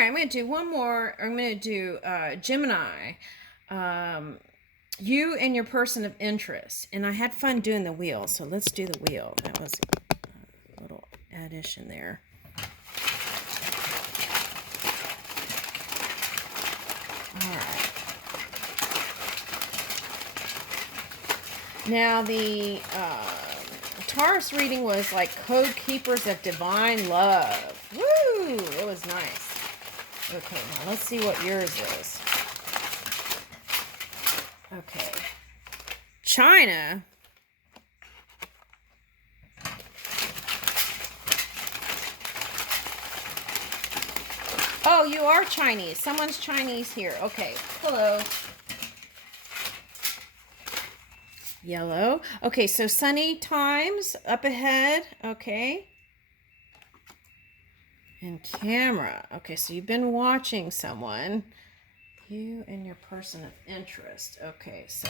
right, I'm going to do one more. I'm going to do Gemini. You and your person of interest. And I had fun doing the wheel, so let's do the wheel. That was a little addition there. All right. Now, the Taurus reading was like Code Keepers of Divine Love. Woo! It was nice. Okay, now let's see what yours is. Okay. China. Oh, you are Chinese. Someone's Chinese here. Okay. Hello. Yellow. Okay, so sunny times up ahead. Okay. And camera. Okay, so you've been watching someone. You and your person of interest. Okay, so.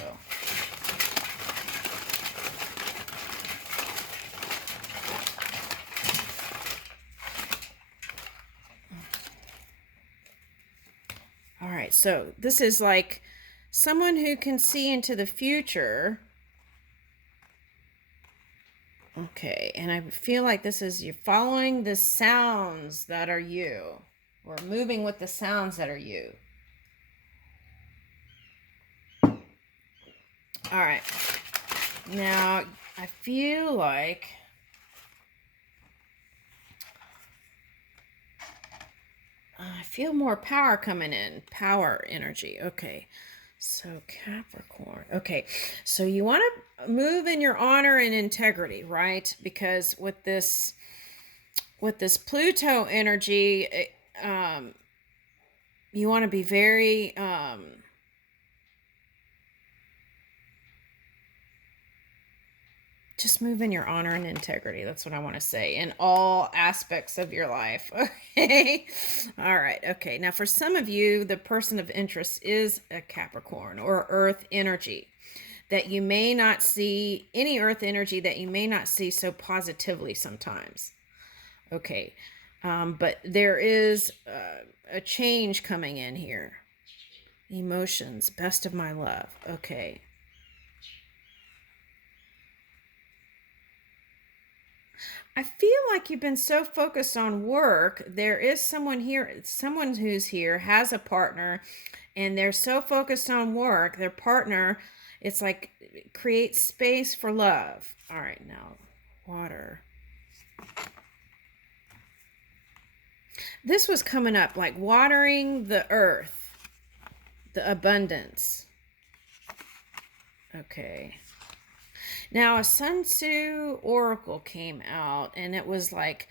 All right, so this is like someone who can see into the future. Okay, and I feel like this is you following the sounds that are you, or moving with the sounds that are you. All right, now I feel like I feel more power coming in, power energy. Okay, so Capricorn. Okay, so you want to move in your honor and integrity, right? Because with this Pluto energy, you want to be very just move in your honor and integrity. That's what I want to say in all aspects of your life. Okay. All right. Okay. Now, for some of you, the person of interest is a Capricorn or earth energy that you may not see, any earth energy that you may not see so positively sometimes. Okay. But there is a change coming in here. Emotions, best of my love. Okay. I feel like you've been so focused on work. There is someone here, someone who's here has a partner, and they're so focused on work. Their partner, it's like create space for love. All right, now water. This was coming up like watering the earth, the abundance. Okay. Now, a Sun Tzu oracle came out, and it was like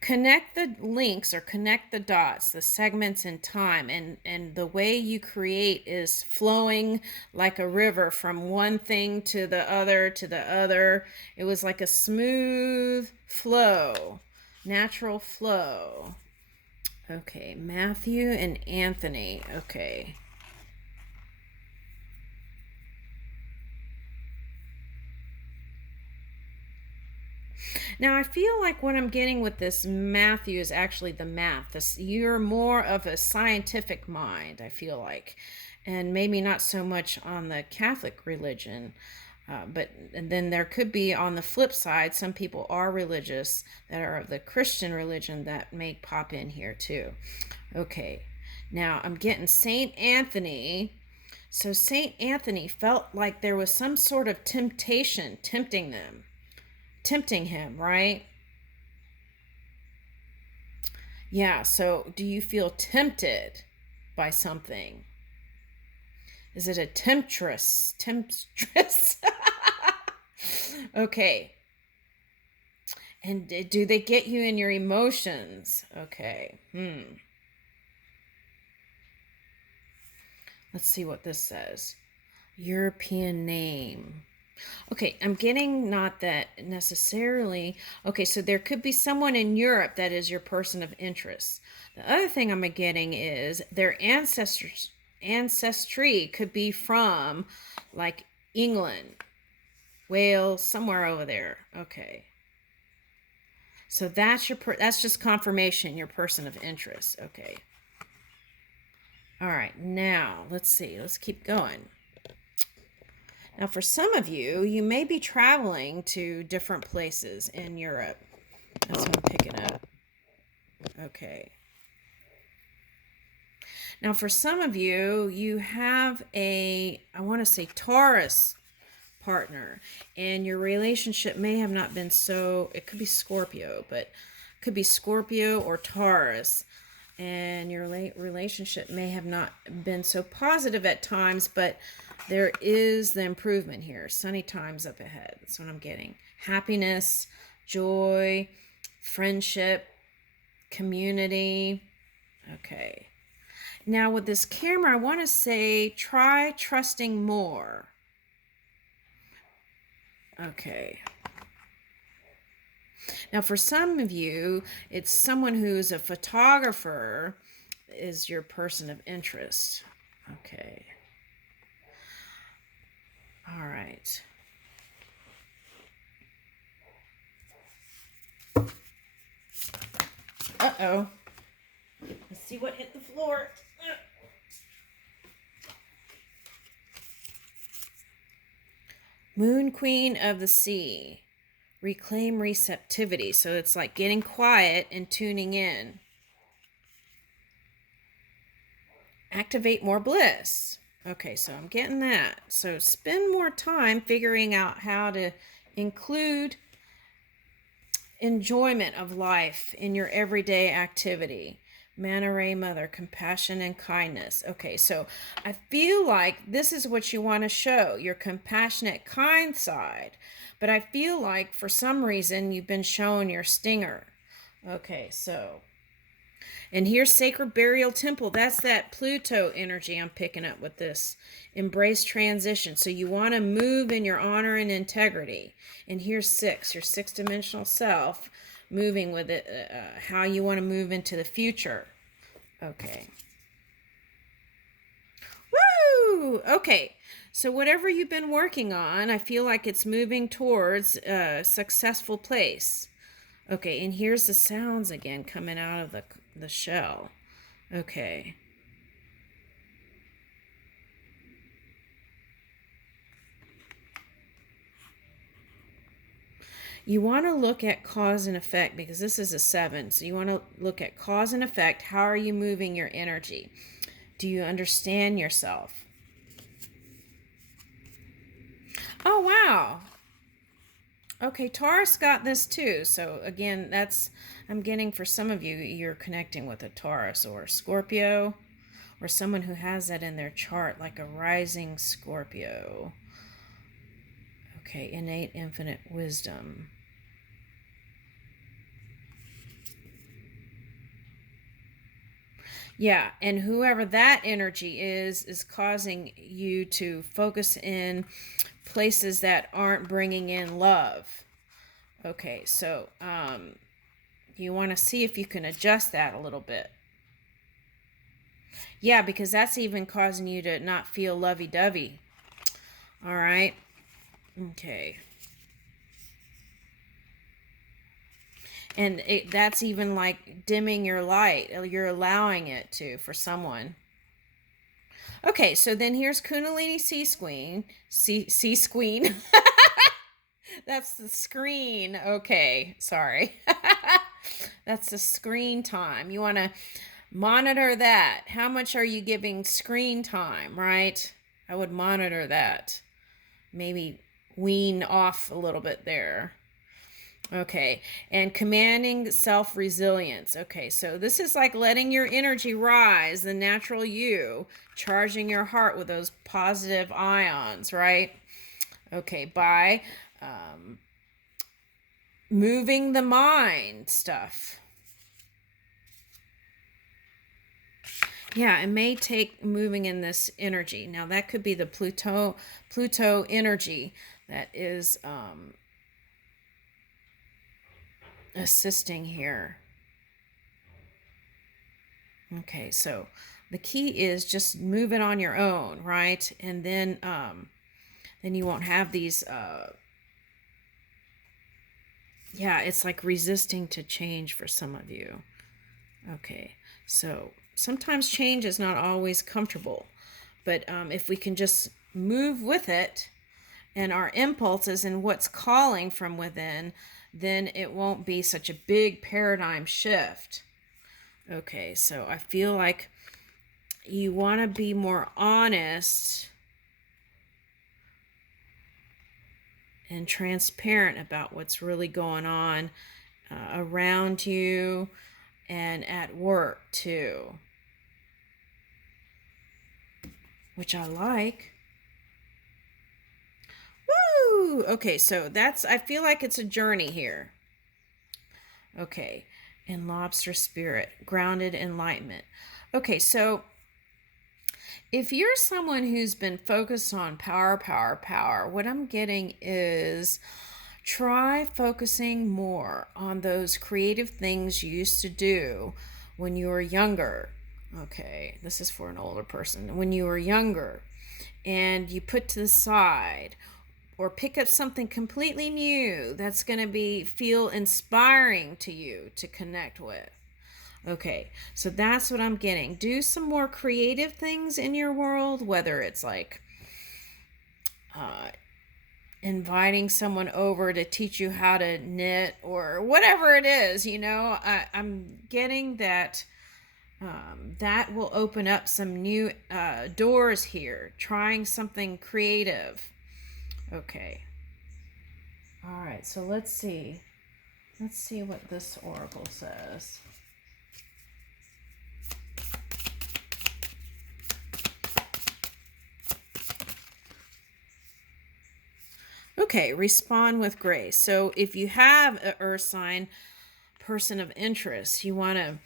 connect the links or connect the dots, the segments in time, and the way you create is flowing like a river from one thing to the other to the other. It was like a smooth flow, natural flow. Okay, Matthew and Anthony. Okay. Now, I feel like what I'm getting with this Matthew is actually the math. You're more of a scientific mind, I feel like, and maybe not so much on the Catholic religion. But and then there could be on the flip side, some people are religious that are of the Christian religion that may pop in here too. Okay, now I'm getting Saint Anthony. So Saint Anthony felt like there was some sort of temptation tempting him, right? Yeah, so do you feel tempted by something? Is it a temptress? Temptress? Okay. And do they get you in your emotions? Okay. Let's see what this says. European name. Okay, I'm getting not that necessarily. Okay, so there could be someone in Europe that is your person of interest. The other thing I'm getting is their ancestry could be from like England, Wales, somewhere over there. Okay. So that's that's just confirmation, your person of interest. Okay. All right, now let's see. Let's keep going. Now, for some of you, you may be traveling to different places in Europe. That's what I'm picking up. Okay. Now, for some of you, you have I want to say Taurus partner, and your relationship may have not been so, it could be Scorpio, but it could be Scorpio or Taurus, and your relationship may have not been so positive at times, but there is the improvement here. Sunny times up ahead. That's what I'm getting. Happiness, joy, friendship, community. Okay. Now with this camera, I want to say try trusting more. Okay. Now for some of you, it's someone who's a photographer is your person of interest. Okay. All right. Uh-oh. Let's see what hit the floor. Moon Queen of the Sea. Reclaim receptivity. So it's like getting quiet and tuning in. Activate more bliss. Okay, so I'm getting that. So spend more time figuring out how to include enjoyment of life in your everyday activity. Manta Ray Mother, compassion and kindness. Okay, so I feel like this is what you want to show, your compassionate, kind side. But I feel like for some reason you've been shown your stinger. Okay, so. And here's Sacred Burial Temple. That's that Pluto energy I'm picking up with this. Embrace transition. So you want to move in your honor and integrity. And here's 6, your 6-dimensional self, moving with it, how you want to move into the future. Okay. Woo! Okay. So whatever you've been working on, I feel like it's moving towards a successful place. Okay, and here's the sounds again coming out of the shell. Okay. You want to look at cause and effect because this is a 7. So you want to look at cause and effect. How are you moving your energy? Do you understand yourself? Oh, wow. Okay, Taurus got this too. So again, I'm getting for some of you, you're connecting with a Taurus or a Scorpio or someone who has that in their chart, like a rising Scorpio. Okay, innate infinite wisdom. Yeah, and whoever that energy is causing you to focus in places that aren't bringing in love. Okay, so you want to see if you can adjust that a little bit. Yeah, because that's even causing you to not feel lovey-dovey. All right. Okay. And that's even like dimming your light. You're allowing it to for someone. Okay, so then here's Kundalini C-Squeen. C-Squeen. That's the screen. Okay, sorry. That's the screen time. You want to monitor that. How much are you giving screen time, right? I would monitor that. Maybe wean off a little bit there. Okay, and commanding self-resilience. Okay, so this is like letting your energy rise, the natural you, charging your heart with those positive ions, right? Okay, by moving the mind stuff. Yeah, it may take moving in this energy. Now that could be the Pluto energy that is assisting here. Okay, so the key is just move it on your own, right? And then you won't have these Yeah, it's like resisting to change for some of you. Okay, so sometimes change is not always comfortable, but if we can just move with it and our impulses and what's calling from within, then it won't be such a big paradigm shift. Okay, so I feel like you want to be more honest and transparent about what's really going on around you and at work too, which I like. Woo! Okay, so I feel like it's a journey here. Okay, in lobster spirit, grounded enlightenment. Okay, so if you're someone who's been focused on power, power, power, what I'm getting is try focusing more on those creative things you used to do when you were younger. Okay, this is for an older person. When you were younger and you put to the side, or pick up something completely new that's going to be feel inspiring to you to connect with. Okay, so that's what I'm getting. Do some more creative things in your world, whether it's like inviting someone over to teach you how to knit or whatever it is. I'm getting that that will open up some new doors here, trying something creative. Okay. All right, so let's see. Let's see what this oracle says. Okay, respond with grace. So if you have an earth sign person of interest, you want to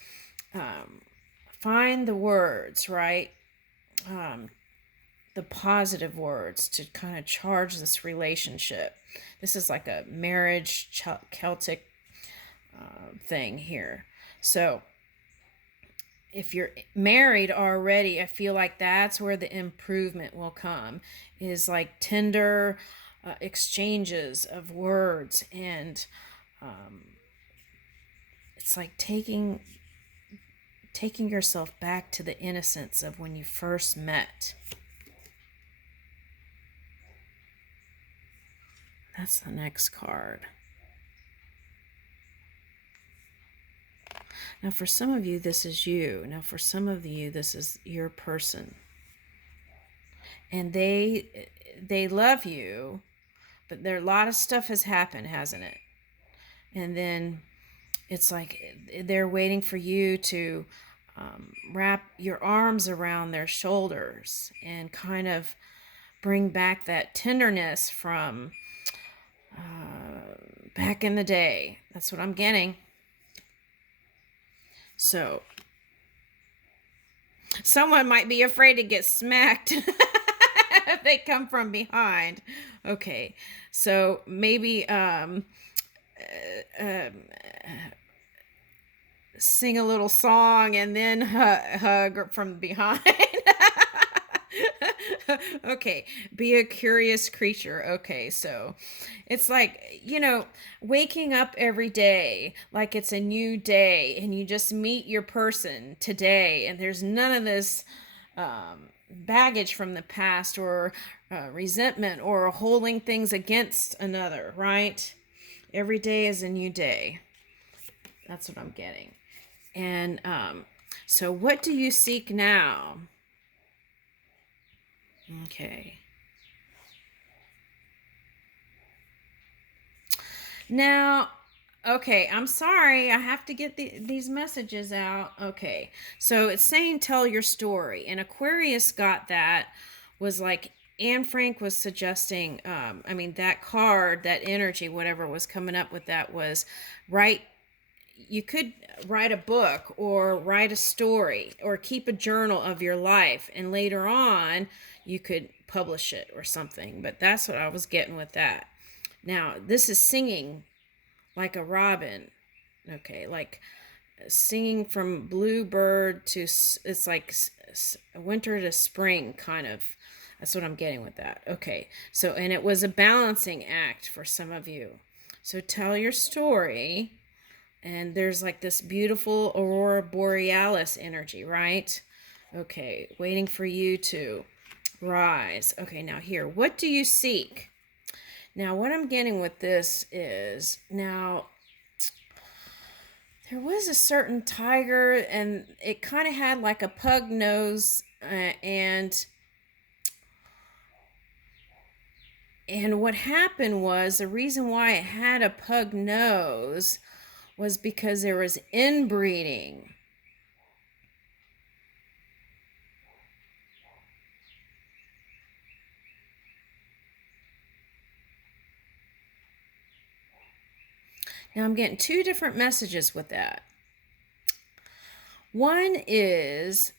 find the words, right? The positive words to kind of charge this relationship. This is like a marriage Celtic thing here. So if you're married already, I feel like that's where the improvement will come, is like tender exchanges of words, and it's like taking yourself back to the innocence of when you first met. That's the next card. Now, for some of you, this is you. Now, for some of you, this is your person. And they love you, but a lot of stuff has happened, hasn't it? And then it's like they're waiting for you to wrap your arms around their shoulders and kind of bring back that tenderness from back in the day. That's what I'm getting. So someone might be afraid to get smacked if they come from behind. Okay, so maybe sing a little song and then hug from behind. Okay, be a curious creature. Okay, so it's like, waking up every day like it's a new day, and you just meet your person today, and there's none of this baggage from the past, or resentment, or holding things against another, right? Every day is a new day. That's what I'm getting. And so what do you seek now? Okay. Now, okay, I'm sorry. I have to get these messages out. Okay. So it's saying tell your story. And Aquarius got that, was like Anne Frank was suggesting, that card, that energy, whatever was coming up with that was you could write a book or write a story or keep a journal of your life, and later on you could publish it or something. But that's what I was getting with that. Now, this is singing like a robin. Okay, like singing from bluebird to, it's like winter to spring kind of. That's what I'm getting with that. Okay, so, and it was a balancing act for some of you. So tell your story. And there's like this beautiful aurora borealis energy, right? Okay, waiting for you to rise. Okay, now here, what do you seek? Now, what I'm getting with this is, now, there was a certain tiger, and it kind of had like a pug nose, and what happened was, the reason why it had a pug nose was because there was inbreeding. Now I'm getting two different messages with that. One is,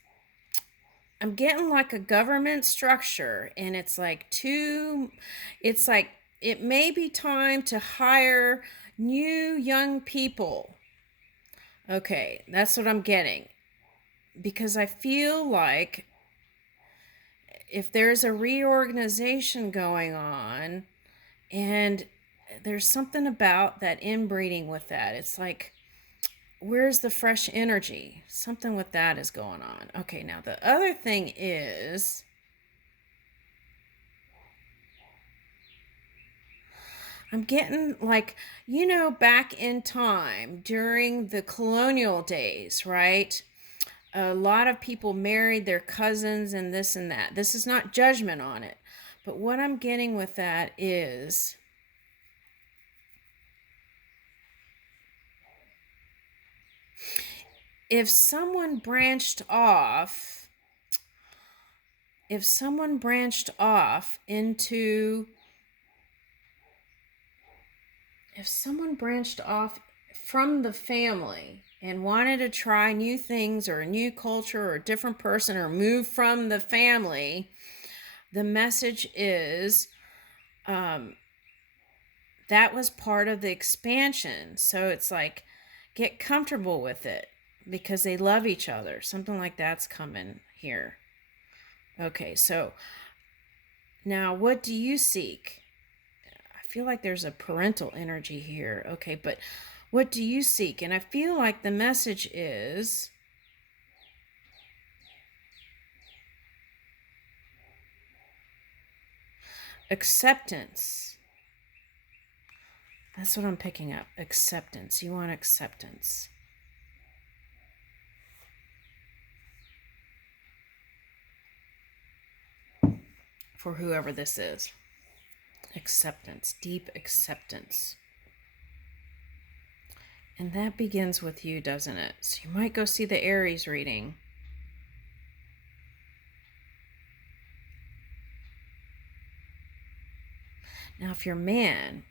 I'm getting like a government structure, and it's like it may be time to hire new young people. Okay, that's what I'm getting. Because I feel like if there's a reorganization going on, and there's something about that inbreeding with that, it's like, where's the fresh energy? Something with that is going on. Okay, now the other thing is, I'm getting like, back in time during the colonial days, right? A lot of people married their cousins and this and that. This is not judgment on it. But what I'm getting with that is, if someone branched off, into, if someone branched off from the family and wanted to try new things or a new culture or a different person or move from the family, the message is, that was part of the expansion. So it's like, get comfortable with it because they love each other. Something like that's coming here. Okay, so now what do you seek? I feel like there's a parental energy here. Okay, but what do you seek? And I feel like the message is, acceptance. That's what I'm picking up. Acceptance. You want acceptance. For whoever this is. Acceptance. Deep acceptance. And that begins with you, doesn't it? So you might go see the Aries reading. Now, if you're a man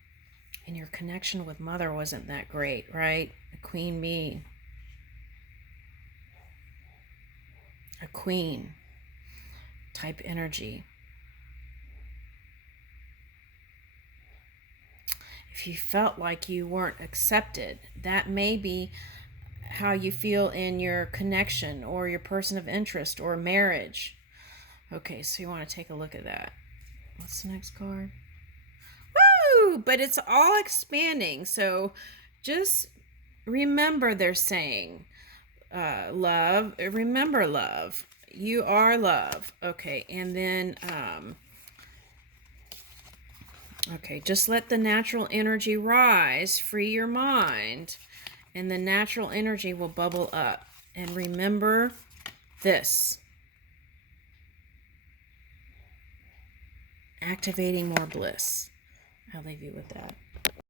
and your connection with mother wasn't that great, right? A queen bee. A queen type energy. If you felt like you weren't accepted, that may be how you feel in your connection or your person of interest or marriage. Okay, so you want to take a look at that. What's the next card? Woo! But it's all expanding. So just remember, they're saying, love. Remember love. You are love. Okay, and then, okay, just let the natural energy rise. Free your mind. And the natural energy will bubble up. And remember this. Activating more bliss. I'll leave you with that.